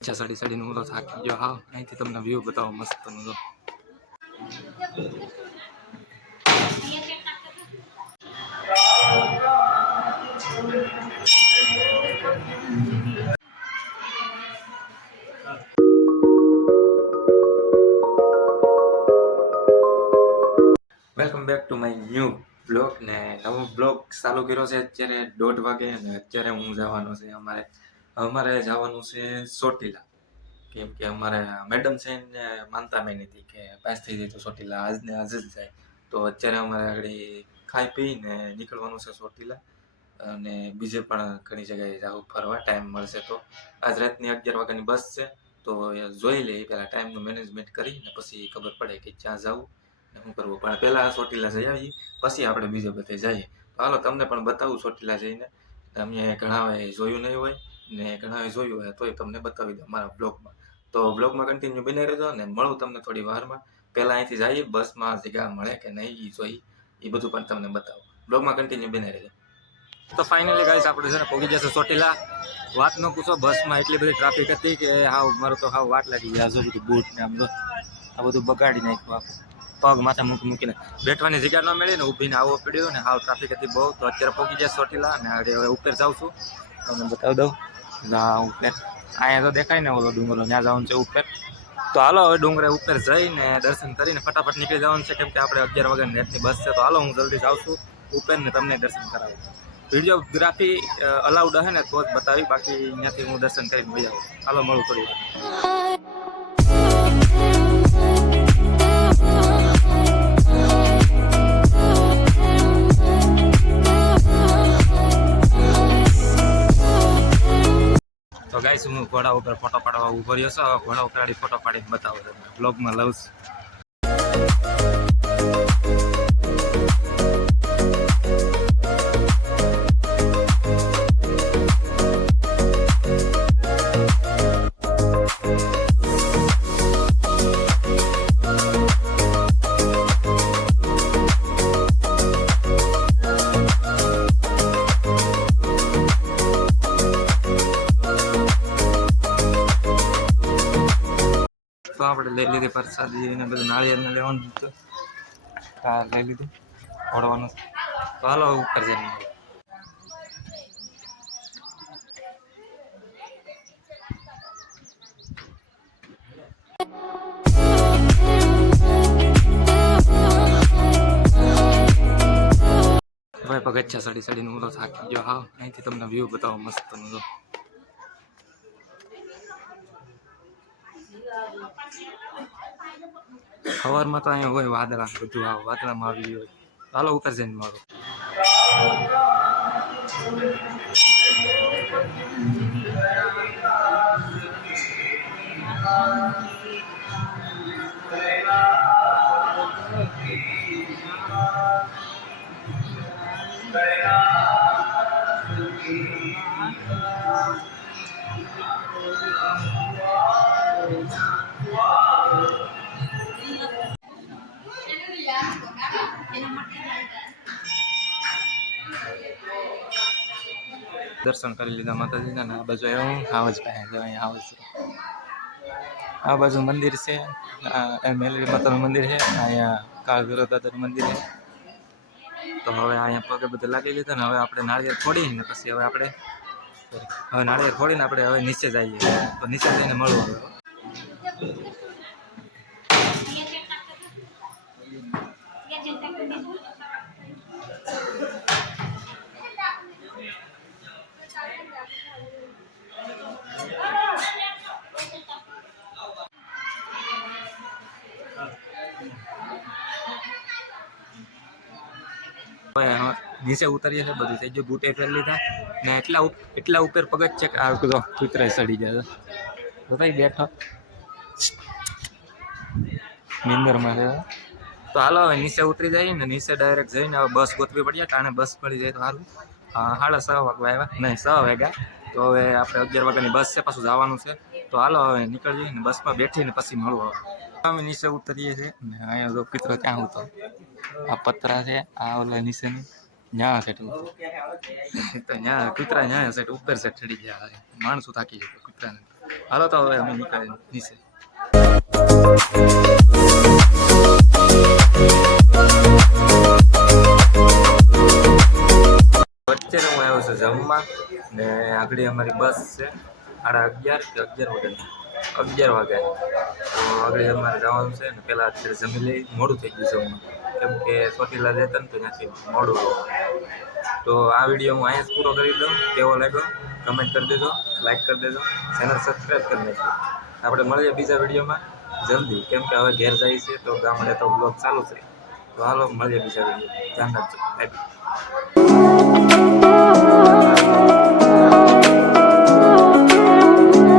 અચ્છા, સાડી સાડીનો હું થાકી ગયો. હા, અહીંથી તમને વ્યૂ બતાવો મસ્ત નો welcome back to my new blog ને નવો બ્લોગ ચાલુ કર્યો છે. અત્યારે દોઢ વાગે અને અત્યારે હું જવાનો છે અમારે અમારે જવાનું છે ચોટીલા કેમ કે અમારે મેડમ છે ને માનતા મેં નથી કે પાસ થઈ જાય તો ચોટીલા આજને આજ જ જાય. તો અત્યારે અમારે આગળ ખાઈ પીને નીકળવાનું છે ચોટીલા અને બીજે પણ ઘણી જગ્યાએ જવું ફરવા, ટાઈમ મળશે તો. આજ રાતની અગિયાર વાગ્યાની બસ છે, તો જોઈ લઈએ પહેલાં ટાઈમનું મેનેજમેન્ટ કરીને પછી ખબર પડે કે ક્યાં જવું ને શું કરવું. પણ પહેલાં ચોટીલા જઈ આવીએ, પછી આપણે બીજે બધે જઈએ. તો હાલો, તમને પણ બતાવું ચોટીલા જઈને. તમે ઘણા જોયું નહીં હોય. ને ઘણાએ જોયું હોય તોય તમને બતાવી દઉં મારા બ્લોગમાં તો બ્લોગમાં કન્ટિન્યુ બની રહેજો ને મળું તમને થોડી વારમાં. પહેલાં અહીંથી જઈએ, બસમાં જગ્યા મળે કે નહીં એ જોઈ એ બધું પણ તમને બતાવું. બ્લોગમાં કન્ટિન્યુ બની રહેજો. તો ફાઇનલી ગાઈસ આપણે છે ને પહોંચી જશે ચોટીલા. વાત ન પૂછો, બસમાં એટલી બધી ટ્રાફિક હતી કે હાવ, મારું તો હાવ વાટ લાગી ગયા જો બધું બૂટ ને આમ આ બધું બગાડી નાખ્યું આખું. પગ માથે મૂકી મૂકીને. બેઠવાની જગ્યા ન મળી ને ઊભીને આવવો પડ્યો ને હાવ ટ્રાફિક હતી બહુ. તો અત્યારે પહોંચી જાય ચોટીલા અને હવે ઉપર જાઉં છું. તમને બતાવી દઉં. ઉપર અહીંયા તો દેખાય ને ઓલો ડુંગરો, ત્યાં જવાનું છે ઉપર. તો હાલો, હવે ડુંગરે ઉપર જઈને દર્શન કરીને ફટાફટ નીકળી જવાનું છે, કેમ કે આપણે અગિયાર વાગ્યાની નેટની બસ છે. તો હાલો, હું જલ્દી જાઉં છું ઉપર ને તમને દર્શન કરાવું. વિડીયોગ્રાફી અલાઉડ હે ને, તો જ બતાવી, બાકી અહીંયાથી હું દર્શન કરીને મળી જાઉં હાલો, મળું થોડી તો ગાઈસ હું ઘોડા ઉપર ફોટો પાડવા ઊભો રહ્યો છું. ઘોડા ઉપર આડી ફોટો પાડીને બતાવું તમને. બ્લોગમાં લઉં છું. આપણે લઈ લીધી પ્રસાદી અને બધું નાળિયેરને લેવાનું હતું. હા લઈ લીધું. ઓળવાનું. હાલો ઉપર જઈને ભાઈ પગથિયા સડી સડીને હું તો થાકી ગયો. હા અહીંથી તમને વ્યૂ બતાવો મસ્તનું તો. સવારમાં તો અહીંયા હોય વાદળા બધું આ વાદળામાં આવી હોય. ચાલો ઉપર જઈને મારો. દર્શન કરી લીધા માતાજીના ને આ બાજુ આવ્યો હું હાવજ પાસે જો અહીંયા હાવજ છે. આ બાજુ મંદિર છે, આ મેલરી માતાનું મંદિર છે અહીંયા કાળભૈરવ દાદાનું મંદિર છે. તો હવે અહીંયા પગે બધે લાગી લીધા ને હવે આપણે નાળિયેર ફોડી ને પછી હવે આપણે, હવે નાળિયેર ફોડીને આપણે હવે નીચે જઈએ. તો નીચે જઈને મળવું નીચે ઉતરીએ છે બધું થઈ ગયું. બૂટે ફેર લીધા. ને એટલા એટલા ઉપર પગજ છે આ બધો કૂતરા સડી જાય તો ભાઈ બેઠો. નિંદરમાં છે. તો હાલો, હવે નીચે ઉતરી જાય ને, નીચે ડાયરેક્ટ જઈને હવે બસ ગોતવી પડીએ કારણ બસ મળી જાય તો સારું. સાડા છ વાગવા આવ્યા. નહીં છ વાગ્યા. તો હવે આપણે અગિયાર વાગ્યાની બસ છે, પાછું જવાનું છે. તો હાલો હવે નીકળીએ ને બસમાં બેઠીને પછી મળવું હવે. અમે નીચે ઉતરીએ છીએ ને અહીંયા જો કૂતરો ક્યાં ઉતરો આ પતરા છે, આ ઓલા નીચેની. ન્યા સેટ તો ન્યા, કૂતરા ન્યા સેટ ઉપર સેટ ચડી ગયા માણસો થાકી જાય કૂતરાને. હાલો તો હવે અમે નીકળીએ નીચે. અત્યારે હું આવ્યો છું જમવા ને આગળ અમારી બસ છે. સાડા અગિયાર કે અગિયાર વાગે અગિયાર વાગે તો આગળ અમારે જવાનું છે ને પહેલાં અત્યારે જમી લઈ. મોડું થઈ ગયું જમવાનું કેમ કે ચોટીલા રહેતા ને તો ત્યાંથી મોડું તો આ વીડિયો હું અહીંયા પૂરો કરી દઉં. કેવો લાગ્યો? કમેન્ટ કરી દેજો. લાઈક કરી દેજો. ચેનલ સબસ્ક્રાઈબ કરી દેજો આપણે મળીએ બીજા વિડીયોમાં જલ્દી. કેમ કે હવે ઘેર જાય છે તો ગામડે તો બ્લોગ ચાલુ છે. તો હાલો, મળીએ બીજા વીડિયો ધ્યાન રાખજો. બાય